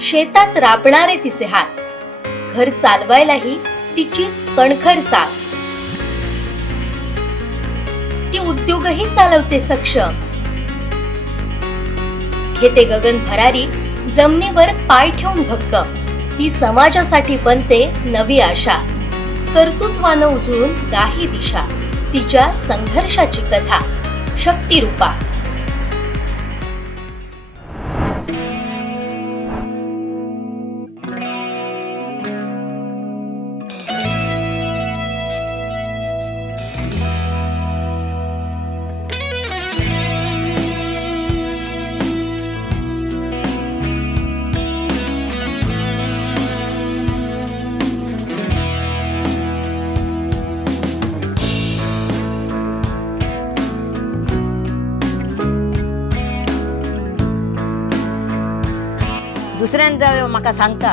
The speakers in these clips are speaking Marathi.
शेतात राबणारे तिचे हात. घर चालवायलाही तिचीच कणखर साथ. ती उद्योगही चालवते सक्षम. घेते गगन भरारी जमिनीवर पाय ठेवून भक्कम. ती समाजासाठी बनते नवी आशा. कर्तृत्वानं उजळून दाही दिशा. तिच्या संघर्षाची कथा. शक्तिरूपा. दुसऱ्यांदा म्हाका सांगता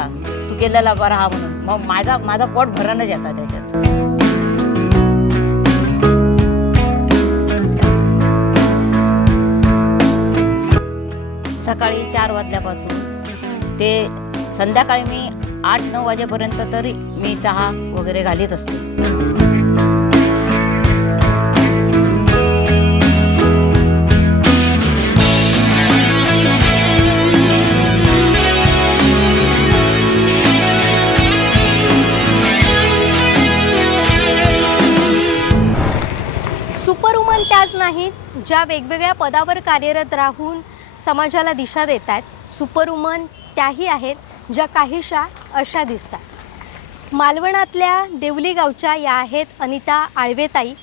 तू केलेला बरा हा म्हणून. मग माझा माझा पोट भरणच येता त्याच्यात. सकाळी चार वाजल्यापासून ते संध्याकाळी मी आठ नऊ वाजेपर्यंत तरी मी चहा वगैरे घालीत असते. सुपरवुमन नाहीत ज्या वेगवेगळ्या पदावर कार्यरत राहून समाजाला दिशा देत आहेत सुपरवुमन त्याही आहेत ज्या काहीशा अशा दिसतात. मालवणातल्या देवली गावच्या या आहेत अनिता आळवेताई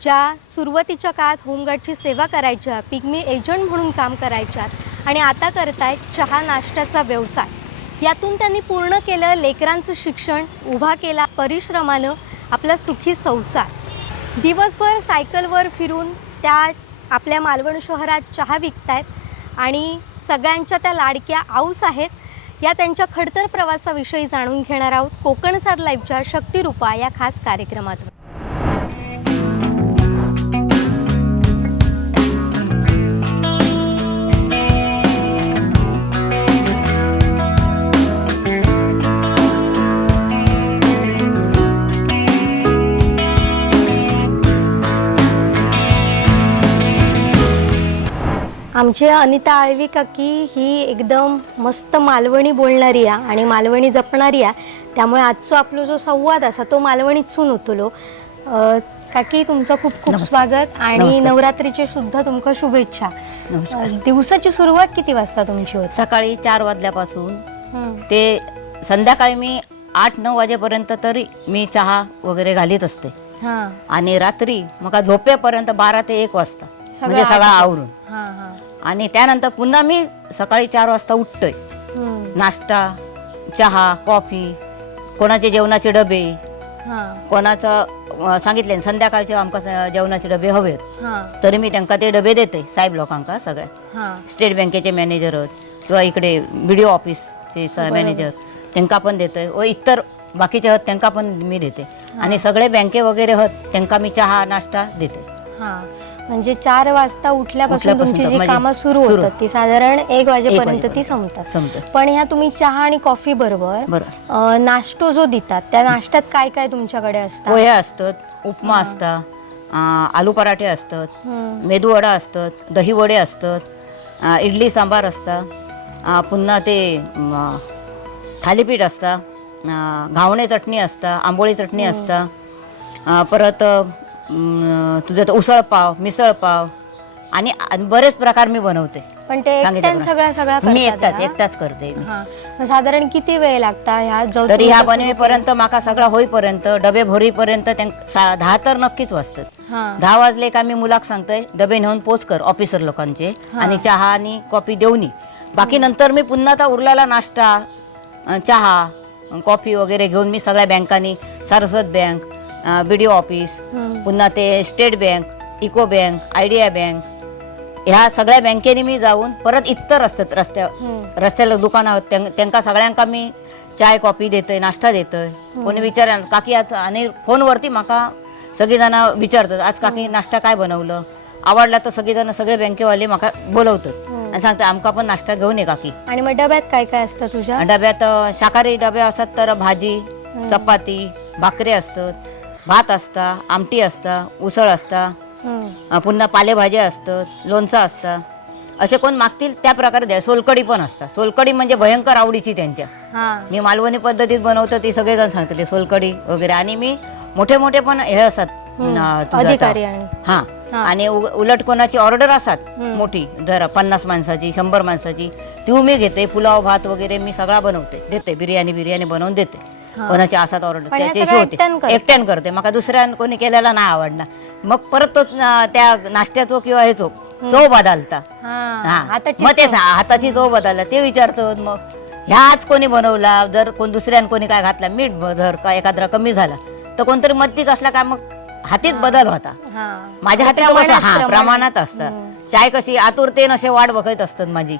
ज्या सुरुवातीच्या काळात होमगार्डची सेवा करायच्या पिग्मी एजंट म्हणून काम करायच्या आणि आता करतायत चहा नाश्त्याचा व्यवसाय. यातून त्यांनी पूर्ण केलं लेकरांचं शिक्षण उभा केला परिश्रमानं आपला सुखी संसार. दिवसभर सायकलवर फिरून त्या आपल्या मालवण शहरात चहा विकतायत आणि सगळ्यांच्या त्या लाडक्या आऊस आहेत या त्यांच्या खडतर प्रवासाविषयी जाणून घेणार आहोत कोकण साध लाईव्हच्या शक्तिरूपा या खास कार्यक्रमातून आमची अनिता आळवी काकी ही एकदम मस्त मालवणी बोलणारी आहे आणि मालवणी जपणारी आहे त्यामुळे आजचो आपलो जो संवाद असा तो मालवणीतसून होतलो अ, काकी तुमचं खूप खूप नमस्कार. स्वागत आणि नमस्कार. नवरात्रीची सुद्धा तुमका शुभेच्छा नमस्कार. दिवसाची सुरुवात किती वाजता तुमची होती सकाळी चार वाजल्यापासून हं. ते संध्याकाळी मी आठ नऊ वाजेपर्यंत तरी मी चहा वगैरे घालीत असते हां आणि रात्री मग झोपेपर्यंत बारा ते एक वाजता सगळं म्हणजे सगळं आवरून. आवरून हां हां आणि त्यानंतर पुन्हा मी सकाळी चार वाजता उठतोय. नाश्ता चहा कॉफी कोणाचे जेवणाचे डबे. कोणाचं सांगितले संध्याकाळचे आमका जेवणाचे डबे हवेत. हां. तरी मी त्यांना ते डबे देते साहेब लोकांका सगळ्या स्टेट बँकेचे मॅनेजर किंवा इकडे बी डी ऑफिसचे मॅनेजर त्यांना पण देतोय व इतर बाकीचे आहेत त्यांना पण मी देते. आणि सगळे बँके वगैरे आहेत त्यांना मी चहा नाश्ता देते. हां. म्हणजे चार वाजता उठल्यापासून तुमची जी म्हणजे कामं सुरू सुरू. होतात ती साधारण एक वाजेपर्यंत ती वाजेपर्यंत. संपतात. समजत. पण ह्या तुम्ही चहा आणि कॉफी बरोबर बरं. अ, नाश्तो जो देतात त्या नाश्त्यात काय काय तुमच्याकडे असतात? पोहे असतात उपमा असता अं, आलू पराठे असतात मेदूवडा असतात दही वडे असतात अं, इडली सांबार असता अं, पुन्हा ते थालीपीठ असता अं, घावणे चटणी असता आंबोळी चटणी असता अं, परत अं, तुझं ते उसळ पाव मिसळ पाव आणि आणि बरेच प्रकार मी बनवते पण ते एकट्यान सांगितल्याप्रमाणे. सगळा सगळा मी करतात एकटाच ना? एकटाच करते मी हां. मग साधारण किती वेळ लागता ह्या जो तरी ह्या बनवेपर्यंत माका सगळा होईपर्यंत डबे भरीपर्यंत सा- दहा तर नक्कीच वाजतात? हां. दहा वाजले का मी मुलाक सांगतोय डबे नेऊन पोच कर ऑफिसर लोकांचे आणि चहा आणि कॉफी देऊन ये. बाकी नंतर मी पुन्हा आता उरलेला नाश्ता अं, चहा अं, कॉफी वगैरे घेऊन मी सगळ्या बँकांनी Saraswat bank B D office हं. पुन्हा ते स्टेट बँक इको बँक आयडिया बँक ह्या सगळ्या बँकेने मी जाऊन परत इतर असतात रस्त्या. रस्त्याला दुकानं आहेत. त्यां- त्यांका सगळ्यांका मी चाय कॉफी देतोय नाश्ता देतोय. कोणी विचार काकी आज आणि फोनवरती म्हाका सगळीजण विचारतात आज काकी नाश्ता काय बनवलं? आवडला तर सगळेजण सगळे बँकेवाले म्हाका बोलवतात. आणि सांगते आमका पण नाश्ता घेऊन ये काकी. आणि मग डब्यात काय काय असतं तुझ्या? डब्यात शाकाहारी डबे असतात तर भाजी चपाती भाकरी असतात. भात असता आमटी असता उसळ असता. अ, पुन्हा पालेभाज्या असतात लोणचं असतं. असे कोण मागतील त्या प्रकारे द्या. सोलकडी पण असतात. सोलकडी म्हणजे भयंकर आवडीची त्यांच्या. हा. मी मालवणी पद्धतीत बनवतो ती सगळेजण सांगतील सोलकडी वगैरे. आणि मी मोठे मोठे पण हे असतात हम्म. अ, तुझं अधिकारी आता- आणि. हा. हा. आणि उ- उलट कोणाची ऑर्डर असतात हम्म. मोठी जर पन्नास माणसाची शंभर माणसाची ती मी घेते पुलाव भात वगैरे मी सगळा बनवते देते बिर्याणी बिर्याणी बनवून देते. हा. कोणाची असतात ऑर्डर पण हे त्याची सगळं होते. एकट्यानं करता? एकट्यान करते. मका दुसऱ्या कोणी केलेला नाही आवडणार. मग परत तो त्या नाश्त्याचो किंवा ह्याचो चव बदलता. हा हा. हाताची मग ते. सा- हाताची चव बदलला. ते विचारतो मग ह्याच कोणी बनवला जर कोण दुसऱ्यान कोणी काय घातला मीठ ब- जर का एखादा कमी झाला तर कोणतरी मत्तिक असला का मग हातीत बदल होता. हा. माझ्या हाती कसं हा प्रमाणात. असतं. चाय कशी आतुरतेन असे वाट बघत असतात माझी.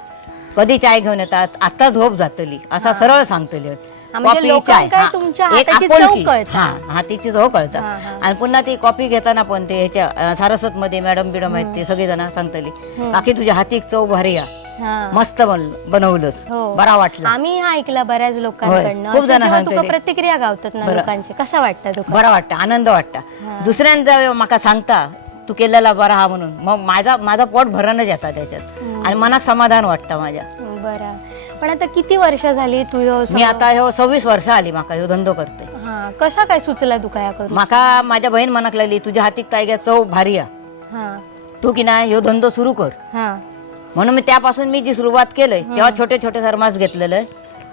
कधी चाय घेऊन येतात आता झोप जातली असा सरळ सांगतली हा, म्हणजे कॉफी लोकांना चाय काय. तुमच्या एक हाताची चव आपुलकी. कळतं. हा हातीची चव कळतं. हा, हा. आणि पुन्हा ती कॉफी घेताना पण ते ह्याच्या सारस्वत मध्ये मॅडम बिडम आहेत ते सगळेजण सांगतली. काकी तुझ्या हाती चव भारी आहे. हा. मस्त बन बनवलंस. हो. बरा वाटला. आम्ही हा ऐकला बऱ्याच लोकांकडनं. खूप अशा जण जेव्हा तुका सांगतले. प्रतिक्रिया गावतात ना बरं. लोकांचे कसं वाटतं तुका? बरा वाटतं आनंद वाटता. दुसऱ्यांदा माका सांगता तू केलेला बरा हा म्हणून. मग माझा माझा पोट भरणच येतात त्याच्यात. आणि मनात समाधान वाटतं माझ्या. बरं. पण आता किती वर्ष झाली तू ह्यो मी सगळं- आता ह्यो सव्वीस वर्ष आली माका ह्यो धंदो करते. हा कसा काय सुचला तुका या करून? माका माझ्या बहीण म्हणक लागली तुझ्या हातीक तायग्या चव भारी आहे हा. तू की नाही ह्यो धंदो सुरू कर. हा. म्हणून मी त्यापासून मी जी सुरुवात केलंय तेव्हा छोटे छोटे सरमास घेतलेलं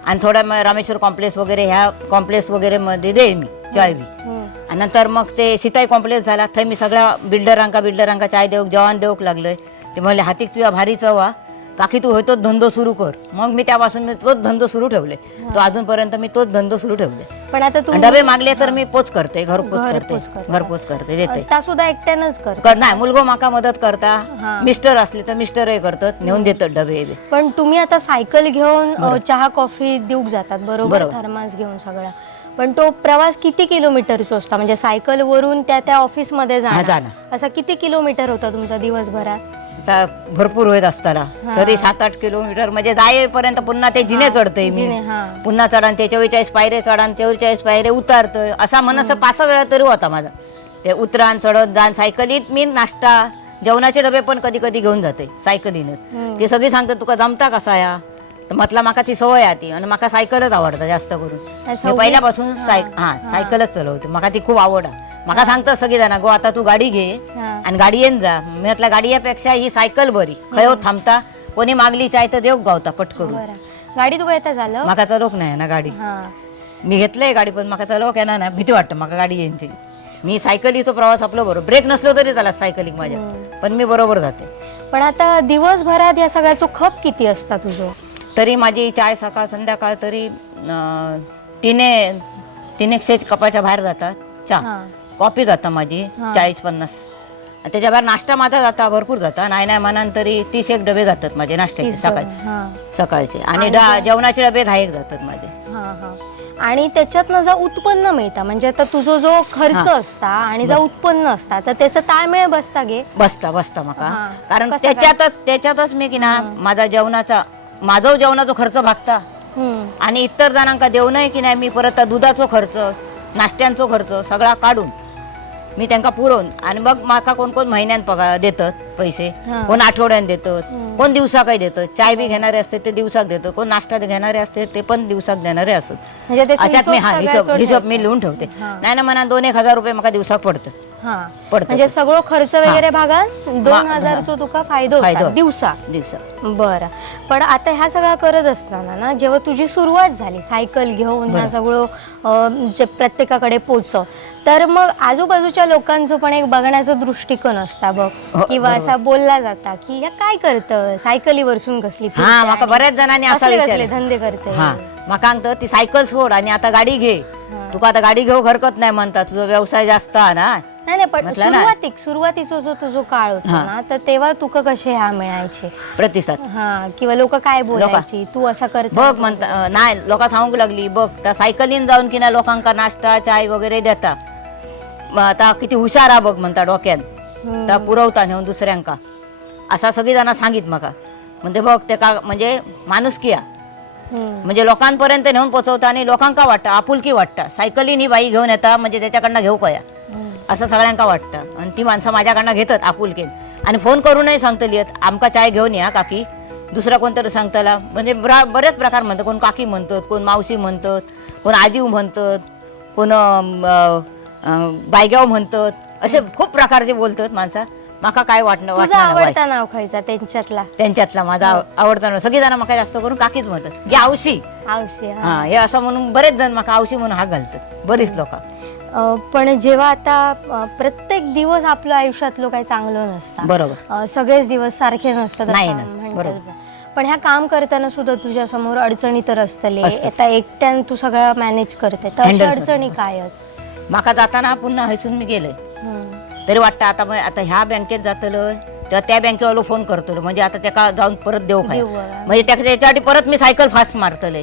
आणि थोड्या मग रामेश्वर कॉम्प्लेक्स वगैरे ह्या कॉम्प्लेक्स वगैरे मध्ये दे मी चाय बी. हम्म. आणि नंतर मग ते सीताई कॉम्प्लेक्स झाला थंय मी सगळ्या बिल्डरांका बिल्डरांका चाय देऊक जेवण देऊक लागलोय. ते म्हणले हातीक तुझ्या भारी चवा काकी तू होय तोच धंदो सुरू कर. मग मी त्यापासून मी तोच धंदो सुरू ठेवले. तो अजूनपर्यंत मी तोच धंदो सुरू ठेवले. पण आता तू डबे मागले तर मी पोच करते घरपोच करते घरपोच करते. घरपोच करते देते. आता सुद्धा एकट्यानंच कर कर नाही मुलगो माका मदत करता. मिस्टर असले तर मिस्टरही करतात नेऊन देतात डबे. पण तुम्ही आता सायकल घेऊन अ, चहा कॉफी देऊक जातात बरोबर? बरोबर. थर्मास घेऊन सगळा. पण तो प्रवास किती किलोमीटरचा असता म्हणजे सायकल वरून त्या त्या ऑफिसमध्ये हा, जाणार जाणार. असा किती किलोमीटर होता तुमचा दिवसभरात? आता भरपूर होत असताना. तरी सात आठ किलोमीटर म्हणजे जायपर्यंत पुन्हा ते जिने चढतोय मी. जिने, हा. पुन्हा चढान ते चव्वेचाळीस पायरे चढान चव्वेचाळीस पायरे उतारतोय. असा मनस पाच सहा वेळा तरी होता माझा. ते उतरान चढत जाण सायकलीत मी नाश्ता जेवणाचे डबे पण कधी कधी घेऊन जाते सायकलीनं ते सगळी सांगतात तुका जमता कसा या तर म्हटलं माका ती सवय आहे ती. आणि माका सायकलच आवडतं जास्त करून. मी पहिल्यापासून साय हा सायकलच चालवते. माका ती खूप आवड आहे. माका सांगतं सगळी जण गो आता तू गाडी घे हा. आणि गाडी येऊन जा. मी म्हटलं गाडी यापेक्षा ही सायकल बरी. खयो थांबता? कोणी मागली चाय तर देऊ गावता पटकरून. बरं. गाडी तुका येता झालं? माका चालवक नाही ना गाडी. हा. मी घेतलंय गाडी पण माका चालवक येणार ना भीती वाटतं माका गाडी येईनची. मी सायकलीचा प्रवास आपलं बरोबर ब्रेक नसलो तरी झाला सायकलिंग माझ्या. पण मी बरोबर जाते. पण आता दिवसभरात या सगळ्याचो खप किती असता तुझो? तरी माझी चाय सकाळ संध्याकाळ तरी अं, तिने तीन कपाच्या बाहेर जातात. हा. कॉफी जाता माझी चाळीस पन्नास. आणि त्याच्या बाहेर नाश्ता माझा जाता भरपूर जाता. नाही नाही म्हणान तरी तीस एक डबे जातात माझे नाश्त्याचे तीस सकाळी हा. सकाळचे. आणि डा- जेवणाचे डबे दहा एक जातात माझे. हा हा. आणि त्याच्यातनं जा उत्पन्न मिळता म्हणजे आता तुझो जो खर्च हा. असता आणि जा उत्पन्न असता तर त्याचा ताळमेळ बसता गे? बसता बसता मका. हा. कारण कसं काय? त्याच्यातच त्याच्यातच मी की ना माझा जेवणाचा माझा जेवणाचा खर्च भागता. हम्म. आणि इतर जणांका देवणं की नाही मी परत त्या दुधाचो खर्च नाश्त्यांचो खर्च सगळा काढून मी त्यांना पुरवून. आणि मग माका कोण कोण महिन्यान पगार देतात पैसे. हा. कोण आठवड्यान देतात कोण दिवसाक देतात चाय बी घेणारे असते ते दिवसाक देतात कोण नाश्ता घेणारे असते ते पण दिवसाक देणारे असतात म्हणजे त्याचा अशात मी हिशोब हा हिशोब सगळ्याचो हिशोब मी. लिहून ठेवते. हा. नाही ना म्हणा दोन एक हजार रुपये मला दिवसाक पडतात हा. पडतं म्हणजे ते. सगळं खर्च वगैरे भागात दोन मा- हजारचो तुका फायदो. दिवसा. दिवसा. बरं. पण आता ह्या सगळा करत असताना ना जेव्हा तुझी सुरुवात झाली सायकल घेऊन ह्या बरं. सगळं अं, जे प्रत्येकाकडे पोचव तर मग आजूबाजूच्या लोकांचं पण एक बघण्याचा दृष्टिकोन असता बघ. हो, किंवा. असा बोलला जाता की ह्या काय करतं? सायकलीवरसून कसली हा फिरते माका आणि बऱ्याच जणांनी असा कसले विचार धंदे करते? हा माका सांगतं ती सायकल सोड आणि आता गाडी घे. तुका आता गाडी घेऊ हरकत नाही म्हणता तुझा व्यवसाय जास्त आहे ना? नाही नाही पण म्हटलं ना. सुरुवातीक सुरुवातीचा जो तुझो काळ होता हा. ना तर तेव्हा तुका कसे ह्या मिळायचे? प्रतिसाद. हा किंवा लोक काय बोलायची? तू असा करता बघ म्हणता अं, नाही लोक सांगू लागली बघ त्या सायकलीन जाऊन की ना लोकांका नाश्ता चाय वगैरे देता. मग आता किती हुशार हा बघ म्हणता डोक्यात. त्या पुरवता नेऊन दुसऱ्यांका. असा सगळी जण सांगित माका. म्हणजे बघ ते का म्हणजे माणूस किया. म्हणजे लोकांपर्यंत नेऊन पोहोचवता आणि लोकांका वाटतं आपुलकी वाटतं. सायकलीन ही बाई घेऊन येता म्हणजे त्याच्याकडनं घेऊ कया असं सगळ्यांका वाटतं. आणि ती माणसं माझ्याकडनं घेतात आपुलकीन. आणि फोन करूनही सांगतली आमका चाय घेऊन या काकी. दुसरा कोणतरी सांगताला. म्हणजे बरा बरेच प्रकार म्हणतात. कोण काकी म्हणतात कोण मावशी म्हणतात कोण आजीव म्हणतात कोण बायगाव म्हणतात असे खूप प्रकारचे बोलतात माणसं. माका काय वाटणं तुझा. आवडता नाव खायचा त्यांच्यातला. त्यांच्यातला माझा आव- आवडता ना सगळी जण माका जास्त करून काकीच म्हणतात. की आवशी. आवशी हा. हा हे असं म्हणून बरेच जण माका आवशी म्हणून हाक घालतात. बरीच लोक. अ, पण जेव्हा आता अ, प्रत्येक दिवस आपलं आयुष्यातलं काही चांगलं नसतं. बरोबर. अ, सगळेच दिवस सारखे नसतात. नाही असं ना, म्हणतात. बरोबर. पण ह्या काम करताना सुद्धा तुझ्या समोर अडचणी तर असतले. असतात. आता एकट्यानं तू सगळं मॅनेज करते. तर अशा करते. अडचणी काय आहेत? माका जाताना पुन्हा हैसून मी गेलोय हम्म. तरी वाटतं आता मग आता ह्या बँकेत जातलो तेव्हा त्या बँकेवालो फोन करतलो. म्हणजे आता त्याका जाऊन परत देऊ काय. म्हणजे त्या- त्याच्यासाठी परत मी सायकल फास्ट मारतले.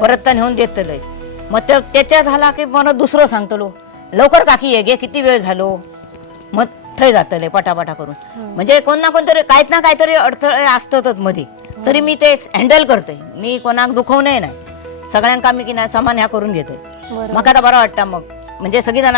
परत त्या नेऊन देतलंय मग ते त्याच्या झाला की मला दुसरं सांगतलो लवकर काकी ये गे किती वेळ झालो? मग थंय जातले पटापटा करून. म्हणजे कोण ना कोणतरी काहीत ना काहीतरी अडथळे असतातच मध्ये तरी मी ते हँडल करते. मी कोणाक दुखवणे नाही सगळ्यांका मी की नाही समान ह्या करून घेते. मग आता बरा वाटतं मग. म्हणजे सगळी जण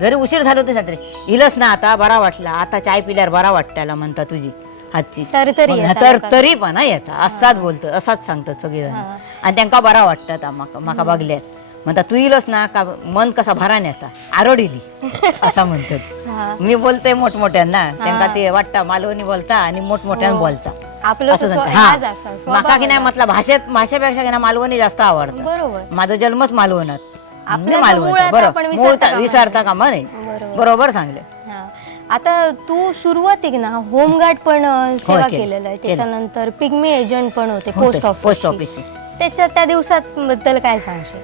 घरी उशीर झालो ते सांगते इलच ना आता बरा वाटला. आता चाय पिल्यावर बरा वाटताला म्हणता तुझी मग येता तर लोकांना. तरी पण हा येता असाच बोलतो असाच सांगतात सगळी जण. आणि त्यांका बरा वाटतात माका माका बघल्यात. म्हणता तू इलच ना का मन कसा भरान येता आरड इली असं म्हणतात. हा. मी बोलते मोठमोठ्यांना. त्यांका ते वाटतं मालवणी बोलता आणि मोठमोठ्यानं हो. बोलता. आपलं असं तर सांगते. स्व- हाच असा, स्वभाव माका की नाही. म्हटलं भाषेत भाषेपेक्षा की नाही मालवणी जास्त आवडतं बरोबर. माझा जन्मच मालवणात. बरोबर. मूळ विसरता कामा विसरता म्हणे बरोबर. बरोबर सांगले हा. आता तू सुरुवातीक ना होमगार्ड पण अ, सेवा केलं. केलेलं आहे केलं. त्याच्यानंतर पिग्मी एजंट पण होते होते, पोस्ट ऑफिस पोस्ट ऑफिसची. त्याच्या त्या दिवसात बद्दल काय सांगशील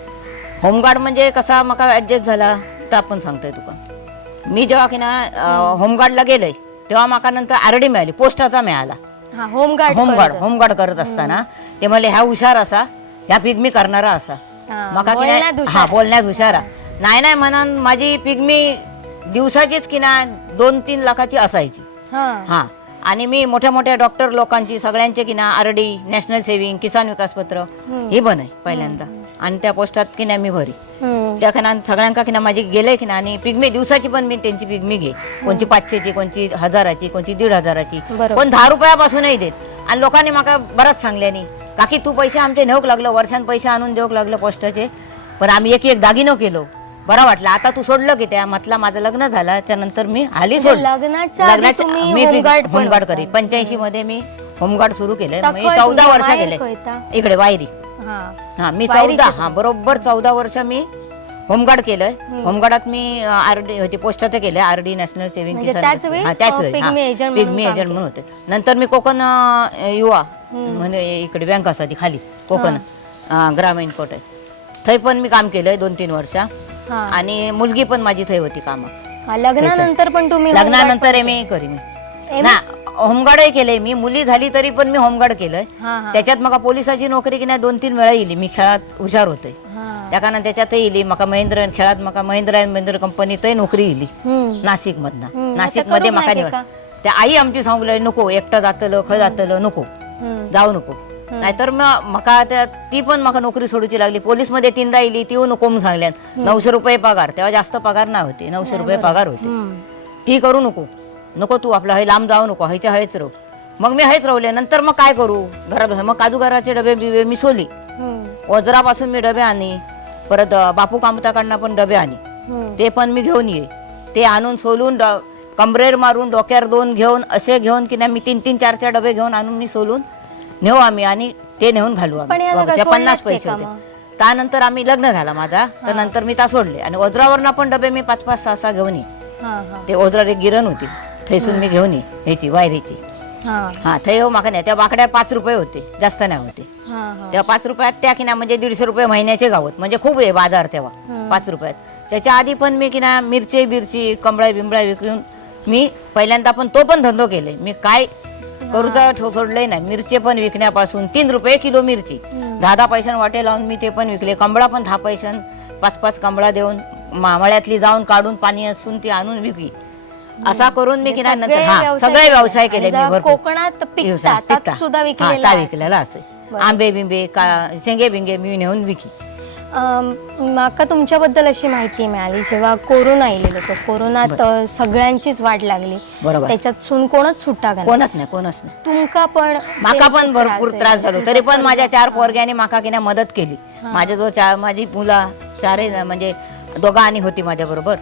होमगार्ड म्हणजे कसा मका ऍडजस्ट झाला तर आपण सांगतोय तुका मी जेव्हा की ना अं, होमगार्डला गेले तेव्हा माका नंतर आरडी मिळाली पोस्टाचा मिळाला हा होमगार्ड होमगार्ड. होमगार्ड करत असताना ते म्हणले ह्या हुशार असा ह्या पिगमी करणारा असा हा, मका की बोलण्यात नाही हुशार. हा बोलण्यात हुशार नाही नाही म्हणून माझी पिगमी दिवसाचीच की ना दोन तीन लाखाची असायची. हा. हा. आणि मी मोठ्या मोठ्या डॉक्टर लोकांची सगळ्यांचे की ना R D national saving Kisan Vikas Patra ही बन आहे पहिल्यांदा आणि त्या पोस्टात की नाही मी भरी. त्या सगळ्यांका की ना माझी गेले की ना आणि पिगमी दिवसाची पण मी त्यांची पिगमी घे. कोणची पाचशेची कोणची हजाराची कोणची दीड हजाराची. पण दहा रुपयापासूनही देत. आणि लोकांनी माका बराच सांगल्यानी काकी तू पैसे आमचे नेऊक लागलं वर्षान पैसे आणून देऊक लागलं पोस्टाचे. पण आम्ही एक एक दागिनो केलो. बरा वाटला. आता तू सोडलं की त्या म्हटलं माझं लग्न झालं त्यानंतर मी हाली म्हणजे सोड लग्नाच्या मी होमगार्ड. करी पंच्याऐंशी मध्ये मी होमगार्ड सुरू केले. चौदा वर्ष ता? इकडे वायरी. हा. हा मी चौदा. हा बरोबर चौदा वर्ष मी होमगार्ड केलंय. होमगार्डात मी आर डी होते पोस्टाचं केलंय आर डी नॅशनल सेव्हिंग म्हणजे किसान त्याच वेळी, हा, त्याच अ, वेळी पिग्मी एजंट म्हणून पिग्मी काम एजंट म्हणून होते. नंतर मी कोकण अ, युवा म्हणजे इकडे बँक असा ती खाली कोकण अ, ग्रामीण कोट आहे. थंय पण मी काम केलंय दोन तीन वर्ष. हा. आणि मुलगी पण माझी थंय होती कामं. हा, लग्नानंतर पण तुम्ही लग्नानंतर एम ए करी मी? ना होमगार्डही केलंय मी. मुली झाली तरी पण मी होमगार्ड केलंय. हा हा. त्याच्यात मग पोलिसाची नोकरी की नाही दोन तीन वेळा येली मी खेळात हुशार होते त्या कारण त्याच्यातही येली म्हाका महेंद्र खेळात म्हाका महिंद्र अँड महिंद्र कंपनीतही नोकरी हम्म. नाशिक मधनं नाशिकमध्ये म्हाका नाही निवड? त्या आई आमची सांगलं नको एकटं जातलं खय जातलं नको. जाऊ नको. नाहीतर मग म्हाका त्या ती पण म्हाका नोकरी सोडूची लागली. पोलीसमध्ये तीनदा येली ती नको म्हणून सांगल्यात. नऊशे रुपये पगार. तेव्हा जास्त पगार नाही होते. नऊशे रुपये पगार होते. ती करू नको. नको तू आपला हय लांब जाऊ नको. हयच्या हयच राहू मग मी हयच राहले नंतर मग काय करू? घरात बसून. मग काजूगाराचे डबे बिबे मी सोली. वज्रापासून मी डबे आणि. परत बापू कामताकडनं पण डबे आणि. ते पण मी घेऊन ये. ते आणून सोलून कमरेर मारून डोक्यावर दोन घेऊन असे घेऊन की नाही मी तीन तीन चार चार डबे घेऊन आणून मी सोलून नेऊ आम्ही आणि ते नेऊन घालू आम्ही. पन्नास पैसे ते होते? त्यानंतर आम्ही लग्न झाला माझा. तर नंतर मी त्या सोडले. आणि वज्रावरनं पण डबे मी पाच पाच सहा सहा घेऊन ये. ते ओझरार एक गिरण होती. थैसून मी घेऊन ये. ह्याची वायरीची. हा थै हो माका नाही. त्या बाकड्या पाच रुपये होते. जास्त नाही होते. तेव्हा पाच रुपयात त्या किना म्हणजे दीडशे रुपये महिन्याचे गावत. म्हणजे खूप आहे बाजार तेव्हा. पाच रुपयात. त्याच्या आधी पण मी किना मिरची बिरची कमळा बिंबळा विकून मी पहिल्यांदा पण तो पण धंदो केले. मी काय करूचा सोडलंय नाही. मिरची पण विकण्यापासून तीन रुपये किलो मिरची. दहा दहा पैशां वाटे लावून मी ते पण विकले. कमळा पण दहा पैशां पाच पाच कमळा देऊन मामळ्यातली जाऊन काढून पाणी असून ती आणून विकली. असा करून मी की नाही नंतर सगळे हा व्यवसाय सगळे केले. व्यवसाय मी कोकणात. सुद्धा विकलेलं असे. आंबे बिंबे का शेंगे बिंगे मी नेऊन विकी. अम, माका तुमच्याबद्दल अशी माहिती मिळाली. जेव्हा कोरोना येलेलो तो कोरोनात अ, सगळ्यांचीच वाट लागली. बरोबर. त्याच्यात सून कोणच सुट्टा का कोणच नाही. कोणच नाही. तुमका पण माका पण भरपूर. त्रास झालो. तरी पण माझ्या चार पोरग्याने माका की नाही मदत केली. माझ्या जो चार माझी मुलं चारही म्हणजे दोघा आणि होती माझ्या बरोबर.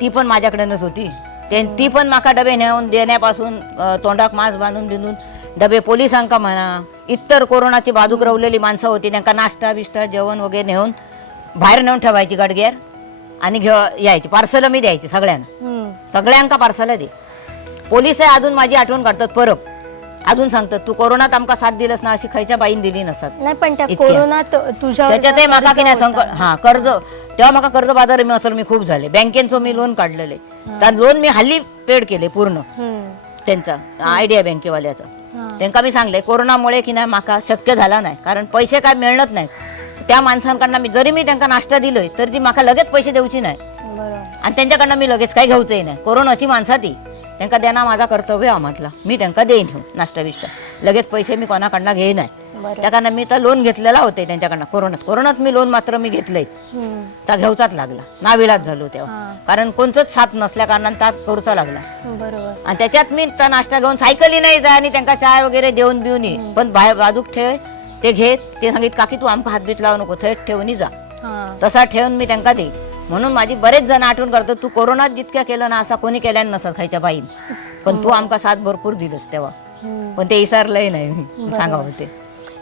ती पण माझ्याकडेनच होती. ते ती पण माका डबे नेऊन देण्यापासून अ, तोंडाक मास्क बांधून दिनून डबे पोलिसांका म्हणा इतर कोरोनाची बाजूक रवलेली माणसं होती. त्यांना नाश्ता बिष्टा जेवण वगैरे नेऊन बाहेर नेऊन ठेवायची गडग्यार आणि घेऊ यायची. पार्सल मी द्यायची सगळ्यांना. सगळ्यांका पार्सल दे. पोलीस अजून माझी आठवण काढतात. परब. अजून सांगतात तू कोरोनात आमका साथ दिलंस ना अशी खयच्या बाईन दिली नसत. नाही पण त्या. कोरोनात तुझ्या त्याच्यातही माका की नाही संकट हा कर्ज तेव्हा माका कर्ज बाजार मी असं मी खूप झाले. बँकेचं मी लोन काढलेले. त्या लोन मी हल्ली पेड केले पूर्ण. त्यांचा आयडिया बँकेवाल्याचा त्यांना मी सांगले कोरोनामुळे की नाही माका शक्य झाला नाही कारण पैसे काय मिळत नाही त्या माणसांकडनं मी जरी मी त्यांना नाश्ता दिलोय तरी ती माका लगेच पैसे देऊची नाही. आणि त्यांच्याकडनं मी लगेच काही घेऊचंही नाही. कोरोनाची माणसा ती त्यांना देणं माझा कर्तव्य आम्हाला. मी त्यांना देईन नाश्ता बिष्टा लगेच पैसे मी कोणाकडनं घेई नाही. बरोबर. त्या कारण मी तर लोन घेतलेला होते त्यांच्याकडनं. कोरोनात. कोरोनात मी लोन मात्र मी घेतलंय. त्या घेऊचाच लागला. नाविलाच झालो तेव्हा. कारण कोणतंच साथ नसल्या कारणाने त्या करूचा लागला. बरोबर. आणि त्याच्यात मी त्या नाश्ता घेऊन सायकली नाही जा आणि त्यांना चाय वगैरे देऊन बिऊन ये. पण बाहेर बाजूक ठेव ते घेत. ते सांगित काकी तू आमका हातबीत लावू नको. थेट ठेवून जा. तसा ठेवून मी त्यांना दे. म्हणून माझी बरेच जण आठवण करतो तू कोरोनात जितक्या केलं ना असा कोणी केल्यान नसत खायच्या बाईन. पण तू आमका साथ भरपूर दिलंस तेव्हा. पण ते इसरलंय नाही. सांगा होते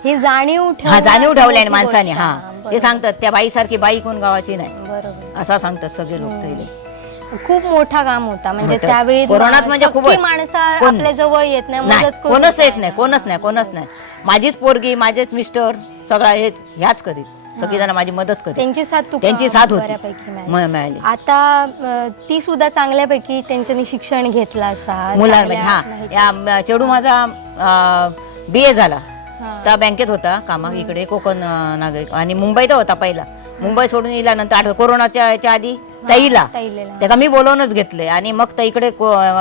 ही जाणीव हा जाणीव गोष्ट माणसाने. हा. ते सांगतात त्या बाईसारखी बाई कोण गावाची नाही. बरोबर. असा सांगतात सगळे लोक तरी खूप मोठा काम होता. म्हणजे. त्यावेळी कोरोनात म्हणजे खूपच. माणसं कोण- आपल्या जवळ येत नाही नाही मदत करू कोणच येत नाही कोणच नाही कोणच नाही. माझीच पोरगी माझेच मिस्टर सगळा हेच ह्याच करीत. सगळी जण माझी मदत करीत. त्यांची साथ तू त्यांची साथ होती. बऱ्यापैकी मिळाली. म- मिळाली. आता अं, ती सुद्धा चांगल्यापैकी त्यांच्यानी शिक्षण घेतलं असा मुलांमध्ये हा. या म- चेडू माझा बी ए झाला. त्या बँकेत होता कामा इकडे कोकण नागरिक आणि मुंबईत होता पहिला. मुंबई सोडून गेल्यानंतर आठ कोरोनाच्या याच्या आधी तईला. त्याला मी बोलवूनच घेतले. आणि मग त्या इकडे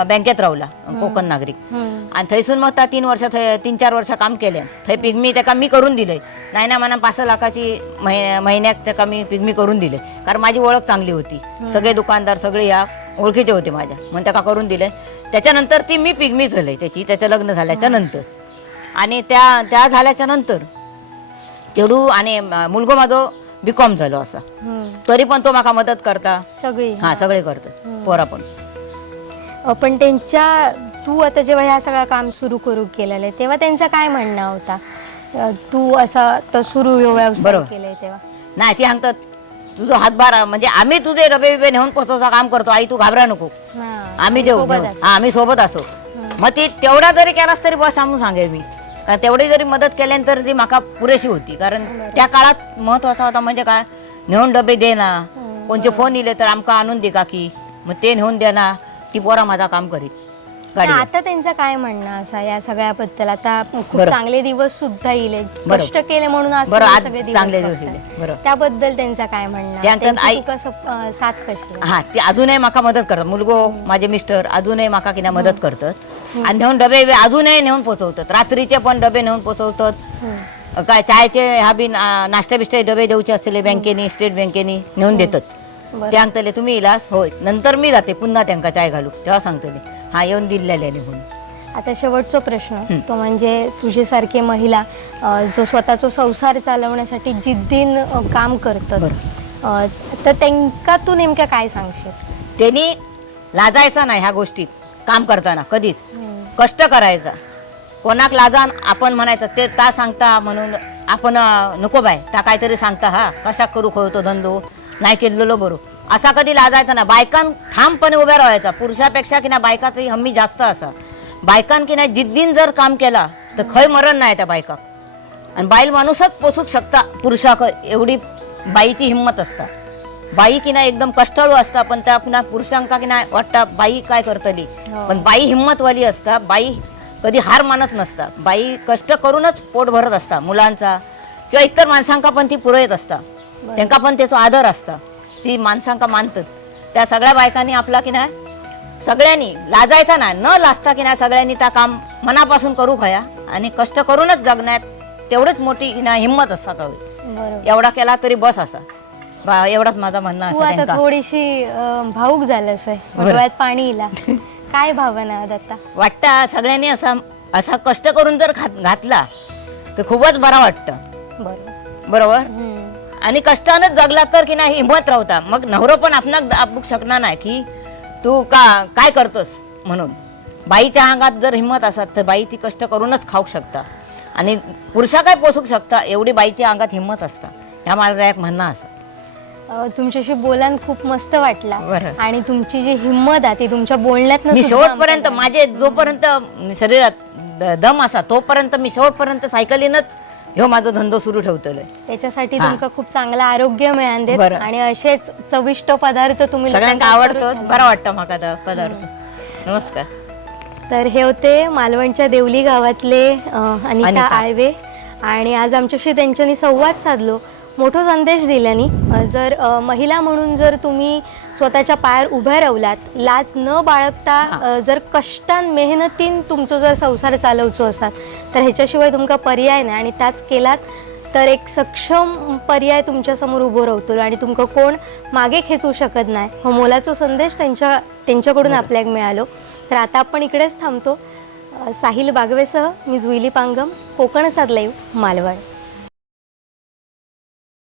बँकेत राहला कोकण नागरिक. आणि थंयसून मग त्या तीन वर्ष तीन चार वर्ष काम केले. थंय पिगमी त्याका मी करून दिले. नाही ना मला पाच लाखाची महि- महिन्यात त्याका मी पिगमी करून दिले. कारण माझी ओळख चांगली होती. सगळे दुकानदार सगळे या ओळखीचे होते माझ्या. म्हणून त्याका करून दिले. त्याच्यानंतर ती मी पिगमी झाले. त्याची त्याचं लग्न झाल्याच्यानंतर. आणि त्या त्या झाल्याच्यानंतर चेडू आणि मुलगो माझो बी कॉम झालो असा. तरी पण तो माका मदत करता. सगळी. हा सगळे करतात. पोरा पण. पण त्यांच्या तू आता जेव्हा ह्या सगळं काम सुरू करू केलेलं आहे तेव्हा त्यांचं काय म्हणणं होता? तू असा तर सुरू व्यवसाय बरोबर. केलाय तेव्हा? नाही ती सांगतात तुझं हातभार म्हणजे आम्ही तुझे डबे बिबे नेऊन पोचवचा काम करतो आई तू घाबरा नको. आम्ही देऊ. हा आम्ही सोबत असो. मग ती तेवढा जरी केलास तरी बस सांगून सांगेल मी. कारण तेवढी जरी मदत केल्यानंतर ती माका पुरेशी होती. कारण त्या काळात महत्त्वाचा होता म्हणजे काय? नेऊन डबे दे ना कोणचे फोन इले तर आमका आणून दे काकी. मग ते नेऊन दे ना. ती पोरा माझा काम करीत. गाडी आता त्यांचं काय म्हणणं असा या सगळ्याबद्दल? आता खूप बरं. चांगले दिवस सुद्धा येईल. कष्ट केले म्हणून आज बरं तुम्ही आज सगळे दिवस चांगले दिवस. येले. बरं. त्याबद्दल त्यांचं काय म्हणणं? त्या अंकात त्यांची आई- अं, साथ कशी? हा ते अजूनही माका मदत करतात. मुलगो माझे मिस्टर अजूनही माका किना मदत करतात. आणि नेऊन डबे बी अजूनही नेऊन पोचवतात. रात्रीचे पण डबे नेऊन पोचवतात. काय चायचे हा बी नाश्ता बिष्टा डबे देऊचे असले बँकेनी स्टेट बँकेनी नेऊन देतात. बरं. ते सांगतले तुम्ही इलास होय. नंतर मी जाते पुन्हा त्यांका चाय घालू. तेव्हा सांगतले हा येऊन दिलेले म्हणून. आता शेवटचा प्रश्न तो म्हणजे तुझ्यासारखी महिला जो स्वतःचा संसार चालवण्यासाठी जिद्दीन काम करतात तर त्यांका तू नेमक्या काय सांगशील? त्यांनी लाजायचं नाही ह्या गोष्टीत काम करताना कधीच. कष्ट करायचा. कोणाक लाजान आपण म्हणायचं ते ता सांगता म्हणून आपण नको बाय ता काहीतरी सांगता हा कशा करू खवतो धंदो? नाही केलेलो बरो. असा कधी लाजायचा ना बायकां ठामपणे उभ्या राहायचा. पुरुषापेक्षा की ना बायकाचंही हम्मी जास्त असा. बायकां की नाही जिद्दीन जर काम केला तर खय मरण नाही त्या बायकाक. आणि बाईल माणूसच पोसूक शकता पुरुषाक एवढी बाईची हिंमत असता. बाई की नाही एकदम कष्टाळू असता पण त्या पुन्हा पुरुषांका की नाही वाटता बाई काय करतली. हो. पण बाई हिंमतवाली असता बाई कधी हार मानत नसता. बाई कष्ट करूनच पोट भरत असता मुलांचा. किंवा इतर माणसांका पण ती पुरवत असता. त्यांका पण त्याचा आदर असता. ती माणसांका मानतात. त्या सगळ्या बायकांनी आपला की नाही सगळ्यांनी लाजायचा नाही. न लाजता की नाही सगळ्यांनी त्या काम मनापासून करू खया आणि कष्ट करूनच जगण्यात तेवढंच मोठी हिंमत असा कवी एवढा केला तरी बस असा. बा एवढाच माझा म्हणणं तू असं आता थोडीशी अं, भाऊक झालंस आहे बरं. डोळ्यात पाणी इला. काय भावना आहेत आता? वाटतं सगळ्यांनी असा असा कष्ट करून जर घात घातला तर खूपच बरा वाटतं. बरोबर. बरोबर? हम्म. आणि कष्टानंच जगला तर की नाही हिंमत राहता. मग नवरं पण आपणाक दाबू शकणार नाही की तू का काय करतोस म्हणून. बाईच्या अंगात जर हिंमत असत तर बाई ती कष्ट करूनच खाऊ शकता. आणि पुरुषा काय पोसू शकता एवढी बाईच्या अंगात हिंमत असता. ह्या माझं एक म्हणणं असं. तुमच्याशी बोलान खूप मस्त वाटला. बरं. आणि तुमची जी हिंमत आहे ती तुमच्या बोलण्यात मी शेवटपर्यंत माझे जोपर्यंत शरीरात द- दम असा तोपर्यंत मी शेवटपर्यंत सायकलीनच ह्यो माझा धंदो सुरू ठेवतोय. त्याच्यासाठी हा. तुमका खूप चांगलं आरोग्य मिळान देत बरं. आणि असेच चविष्ट पदार्थ तुम्ही सगळ्यांना लोकांना आवडतो. बरं वाटतं माका तो पदार्थ. नमस्कार. तर हे होते मालवणच्या देवली गावातले अ, अनिता अनिता. आळवे. आणि आज आमच्याशी त्यांच्यानी संवाद साधलो. मोठा संदेश दिल्यानी जर महिला म्हणून जर तुम्ही स्वतःच्या पायावर उभ्या रावलात लाज न बाळगता जर कष्टान मेहनतीन तुमचो जर संसार चालवचो असाल तर ह्याच्याशिवाय तुमका पर्याय नाही आणि त्याच केलात तर एक सक्षम पर्याय तुमच्यासमोर उभं राहतो आणि तुमका कोण मागे खेचू शकत नाही. हो मोलाचा संदेश त्यांच्या त्यांच्याकडून आपल्याक मिळालो. तर आता आपण इकडेच थांबतो. साहिल बागवेसह मी जुईली पांगम कोकण साधलाईव मालवण.